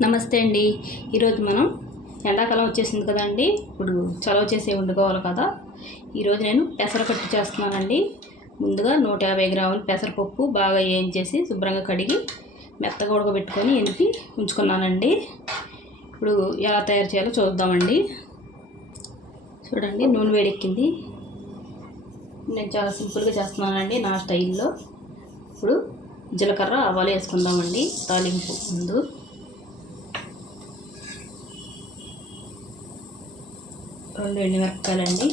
నమస్తే అండి. ఈరోజు మనం ఎండాకాలం వచ్చేసింది కదండి, ఇప్పుడు చలవ చేసే వండుకోవాలి కదా. ఈరోజు నేను పెసరపప్పు చేస్తున్నానండి. ముందుగా 150 గ్రాముల పెసరపప్పు బాగా వేయించేసి శుభ్రంగా కడిగి మెత్తగా ఉడకబెట్టుకొని ఎనిపి ఉంచుకున్నానండి. ఇప్పుడు ఎలా తయారు చేయాలో చూద్దామండి. చూడండి, నూనె వేడెక్కింది. నేను చాలా సింపుల్గా చేస్తున్నానండి నా స్టైల్లో. ఇప్పుడు జీలకర్ర ఆవాలు వేసుకుందామండి. తాలింపు ముందు 2 ఎండుమిరపకాయలండి,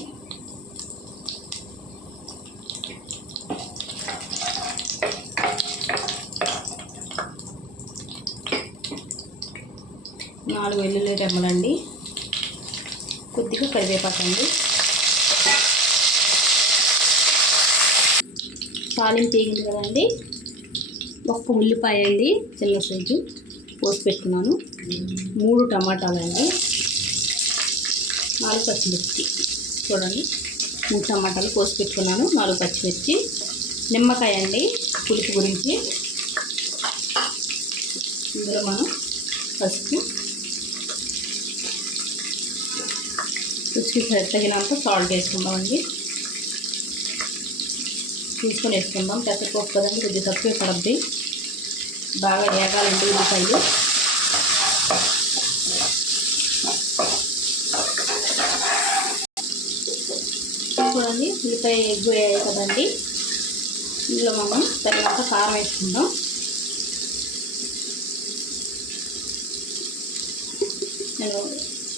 నాలుగు వెల్లుల్లి రెమ్మలండి, కొద్దిగా కరివేపాకండి, తాలింపు వేగింది కదండి. ఒక్క ఉల్లిపాయ అండి చిన్న సైజు పోసి పెట్టుకున్నాను, 3 టమాటాలండి, 4 పచ్చిమిర్చి. చూడండి, 3 టమాటాలు కోసి పెట్టుకున్నాను, 4 పచ్చిమిర్చి, నిమ్మకాయ అండి పులుపు గురించి. ఇందులో మనం పసుపు, రుచికి తగినంత సాల్ట్ వేసుకుందామండి. తీసుకొని వేసుకుందాం. పెసరపప్పు కదండి, కొద్దిగా తక్కువ పడద్ది. బాగా వేగాలండి ఉల్లిపాయలు. చూడండి, ఉల్లిపాయ ఎగ్గు వేయాలి కదండి. ఇందులో మనం తగినంత కారం వేసుకుందాం. నేను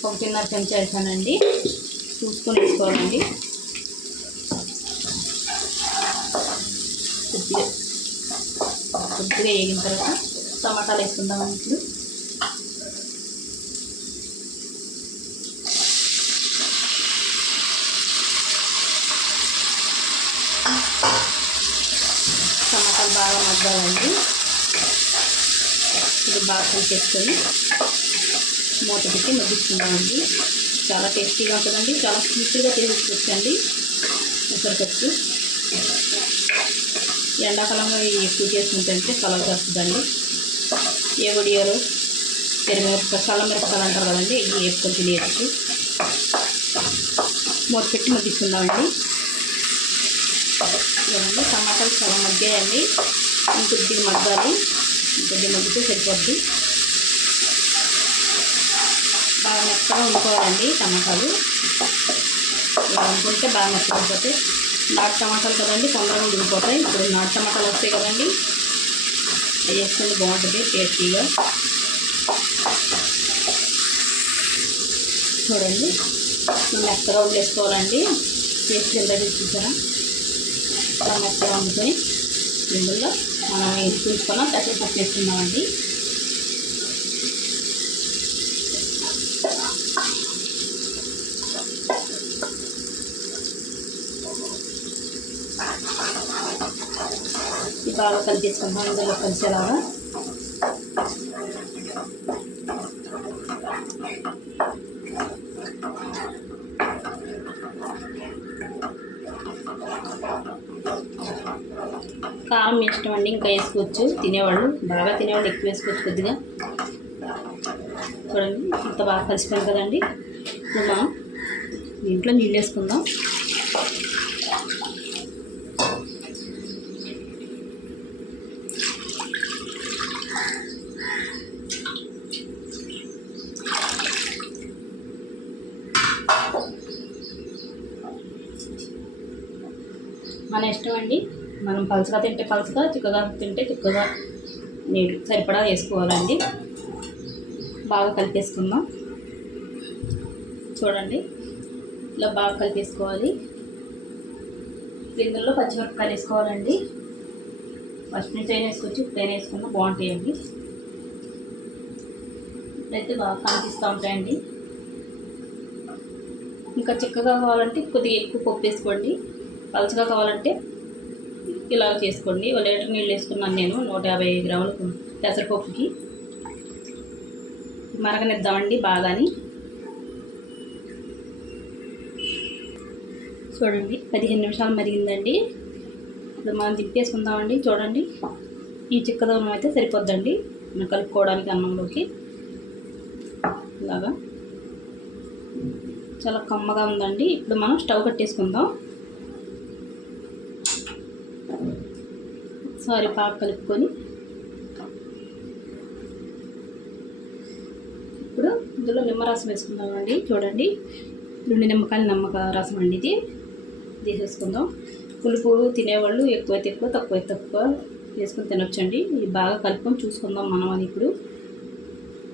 1.5 చెంచా వేసానండి, చూసుకొని వేసుకోవాలండి. కొద్దిగా వేగిన తర్వాత టమాటాలు వేసుకుందామండి. ఇప్పుడు టమాటాలు బాగా మగ్గాలండి. ఇది బాగా కలిపేసుకొని మూత పెట్టి మగ్గించుకుందామండి. చాలా టేస్టీగా ఉంటుందండి, చాలా స్వీట్గా చేసుకోవచ్చండి పెసరపప్పు. ఎండాకాలంలో ఎక్కువ చేసుకుంటే కలర్ వస్తుందండి. ఏ వడియాలు చల్ల మిరపకాయలు అంటారు కదండి, ఇవి వేసుకొని తినేయచ్చు. మూత పెట్టి మగ్గిస్తున్నామండి. చూడండి, టమాటాలు చాలా మగ్గాయండి, ఇంకొద్దిగా మగ్గాలి. ఇంకొద్దిగా మగ్గితే సరిపోద్ది. బాగా మెత్తగా వండుకోవాలండి టమాటాలు. ఇలా వండుకుంటే బాగా మెత్తగా అయిపోతాయి. నాటు టమాటాలు కదండి, తొందరగా ఉడికిపోతాయి. ఇప్పుడు నాటు టమాటాలు వస్తాయి కదండి, అవి వేసుకుంటే బాగుంటుంది టేస్టీగా. చూడండి, మెత్తగా వండేసుకోవాలండి. టేస్ట్ ఎంత చూసారా, చాలా మెత్తగా వండుకొని ఇందులో మనం చూసుకున్న పెసరపప్పు వేసుకుందామండి. బాగా కలిపేసుకుందాం ఇందులో కలిసేలాగా. కారం ఇష్టం అండి, ఇంకా వేసుకోవచ్చు. తినేవాళ్ళు బాగా తినేవాళ్ళు ఎక్కువ వేసుకోవచ్చు కొద్దిగా. చూడండి, ఇంత బాగా కలిసిపోయింది కదండి. ఇప్పుడు మనం దీంట్లో నీళ్ళు వేసుకుందాం. మన ఇష్టం అండి, మనం పలుచగా తింటే పలుచగా, చిక్కగా తింటే చిక్కగా నీళ్ళు సరిపడా వేసుకోవాలండి. బాగా కలిపేసుకుందాం. చూడండి, ఇలా బాగా కలిపేసుకోవాలి. ఇందులో పచ్చిమిరపకాయలు వేసుకోవాలండి. ఫస్ట్ నుంచి అయినా వేసుకోవచ్చు, ఇప్పుడైనా వేసుకున్నా బాగుంటాయండి. ఇప్పుడైతే బాగా కనిపిస్తూ ఉంటాయండి. ఇంకా చిక్కగా కావాలంటే కొద్దిగా ఎక్కువ పప్పు వేసుకోండి, పలుచగా కావాలంటే ఇలా చేసుకోండి. 1 లీటర్ నీళ్ళు వేసుకున్నాను నేను 150 గ్రాముల పెసరపప్పుకి. మరగనిద్దామండి బాగాని. చూడండి, 15 నిమిషాలు మరిగిందండి. ఇప్పుడు మనం తిప్పేసుకుందామండి. చూడండి, ఈ చిక్కదనం అయితే సరిపోద్దండి మనం కలుపుకోవడానికి అన్నంలోకి. ఇలాగా చాలా కమ్మగా ఉందండి. ఇప్పుడు మనం స్టవ్ కట్టేసుకుందాం. ఒకసారి బాగా కలుపుకొని ఇప్పుడు ఇందులో నిమ్మరసం వేసుకుందామండి. చూడండి, 2 నిమ్మకాయల రసం అండి ఇది. తీసేసుకుందాం. పులుపు తినేవాళ్ళు ఎక్కువైతే ఎక్కువ, తక్కువైతే తక్కువ వేసుకొని తినొచ్చండి. ఇది బాగా కలుపుకొని చూసుకుందాం మనం. అని ఇప్పుడు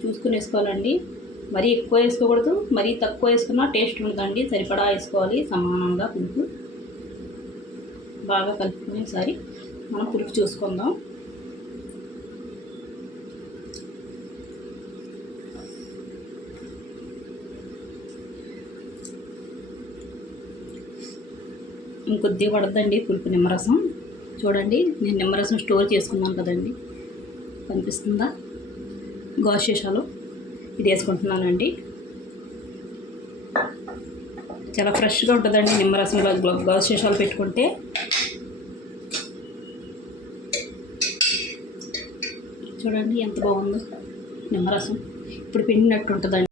చూసుకుని వేసుకోవాలండి. మరీ ఎక్కువ వేసుకోకూడదు, మరీ తక్కువ వేసుకున్నా టేస్ట్ ఉండదండి. సరిపడా వేసుకోవాలి సమానంగా పులుపు. బాగా కలుపుకొని ఒకసారి మనం పులుపు చూసుకుందాం. ఇంకొద్దిగా పడద్దండి పులుపు నిమ్మరసం. చూడండి, నేను నిమ్మరసం స్టోర్ చేసుకున్నాను కదండి, కనిపిస్తుందా? గాజు సీసాలో ఇది వేసుకుంటున్నానండి. చాలా ఫ్రెష్గా ఉంటుందండి నిమ్మరసం గాజు సీసాలు పెట్టుకుంటే. చూడండి ఎంత బాగుందో నిమ్మరసం. ఇప్పుడు పిండినట్టు ఉంటుందండి.